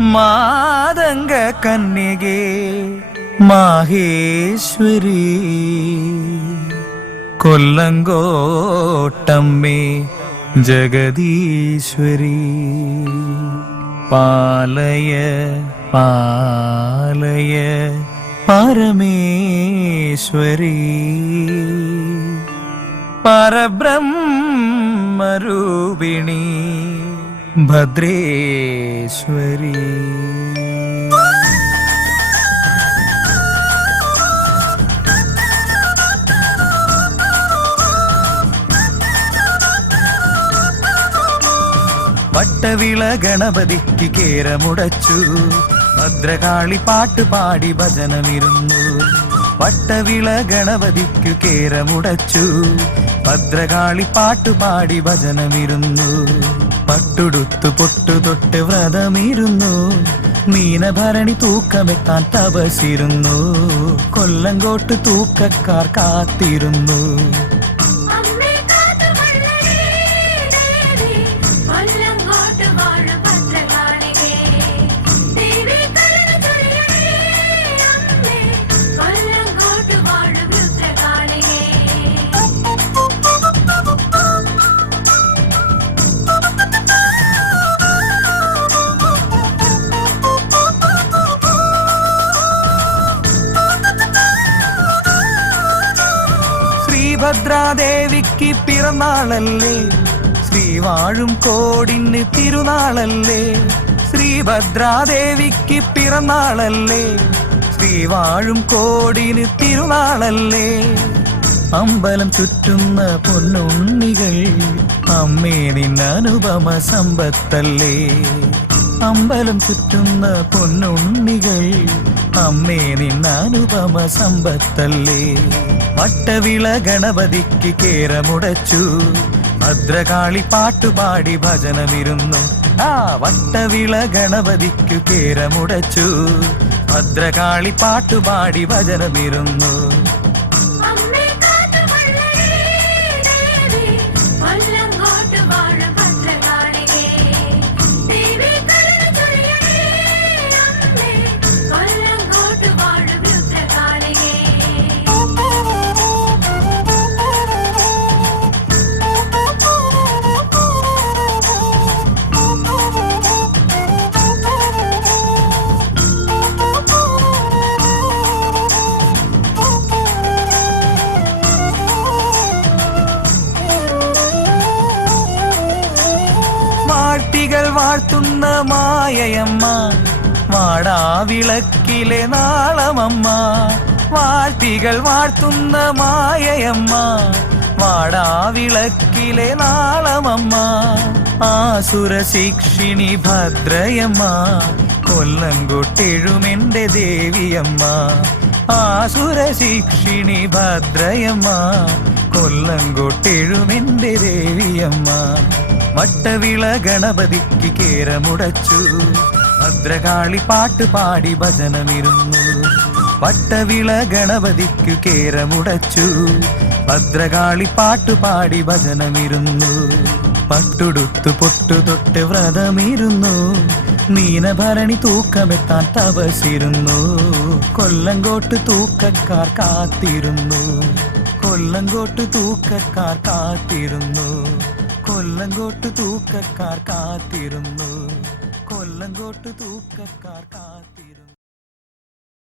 മാതംഗ കന്യകേ മാഹേശ്വരി കൊല്ലങ്കോട്ടമ്മേ ജഗദീശ്വരി പാലയ പാലയ പരമേശ്വരി പരബ്രഹ്മരൂപിണി ഭദ്രേശ്വരി. വട്ടവിള ഗണപതിക്ക് കേരമുടച്ചു, ഭദ്രകാളി പാട്ടുപാടി ഭജനമിരുന്നു. വട്ടവിള ഗണപതിക്കു കേരമുടച്ചു, ഭദ്രകാളി പാട്ടുപാടി ഭജനമിരുന്നു. പട്ടുടുത്തു പൊട്ടുതൊട്ട് വ്രതമിരുന്നു, മീനഭരണി തൂക്കമെത്താൻ തപസിരുന്നു. കൊല്ലങ്കോട്ട് തൂക്കക്കാർ കാത്തിരുന്നു. ഭദ്രാദേവിക്ക് പിറന്നാളല്ലേ, ശ്രീവാഴും കോടിന് തിരുനാളല്ലേ. ശ്രീഭദ്രാദേവിക്ക് പിറന്നാളല്ലേ, ശ്രീവാഴും കോടിന് തിരുനാളല്ലേ. അമ്പലം ചുറ്റുന്ന പൊന്നുണ്ണികൾ അമ്മേ നിന്നനുപമ സമ്പത്തല്ലേ. അമ്പലം ചുറ്റുന്ന പൊന്നുണ്ണികൾ അമ്മേ നിന്നനുപമ സമ്പത്തല്ലേ. വട്ടവിള ഗണപതിക്ക് കേരമുടച്ചു, ഭദ്രകാളി പാട്ടുപാടി ഭജനമിരുന്നു. ആ വട്ടവിള ഗണപതിക്കു കേരമുടച്ചു, ഭദ്രകാളി പാട്ടുപാടി ഭജനമിരുന്നു. വാഴ്ത്തികൾ വാഴ്ത്തുന്ന മായയമ്മ, വാടാവിളക്കിലെ നാളമമ്മ. വാഴ്ത്തികൾ വാഴ്ത്തുന്ന മായയമ്മ, വാടാവിളക്കിലെ നാളമമ്മ. ആസുരശിക്ഷിണി ഭദ്രയമ്മ, കൊല്ലങ്കോട്ടെഴുമെന്റെ ദേവിയമ്മ. ആസുരശിക്ഷിണി ഭദ്രയമ്മ, കൊല്ലങ്കോട്ടെഴുമെന്റെ ദേവിയമ്മ. വട്ടവിള ഗണപതിക്ക് കേരമുടച്ചു, ഭദ്രകാളി പാട്ടുപാടി ഭജനമിരുന്നു. വട്ടവിള ഗണപതിക്കു കേരമുടച്ചു, ഭദ്രകാളി പാട്ടുപാടി ഭജനമിരുന്നു. പട്ടുടുത്തു പൊട്ടുതൊട്ട് വ്രതമിരുന്നു, മീനഭരണി തൂക്കമെത്താൻ തപസിരുന്നു. കൊല്ലങ്കോട്ട് തൂക്കക്കാർ കാത്തിരുന്നു. കൊല്ലങ്കോട്ട് തൂക്കക്കാർ കാത്തിരുന്നു. കൊല്ലങ്കോട്ട് തൂക്കക്കാർ കാത്തിരുന്നു. കൊല്ലങ്കോട്ട് തൂക്കക്കാർ കാത്തിരുന്നു.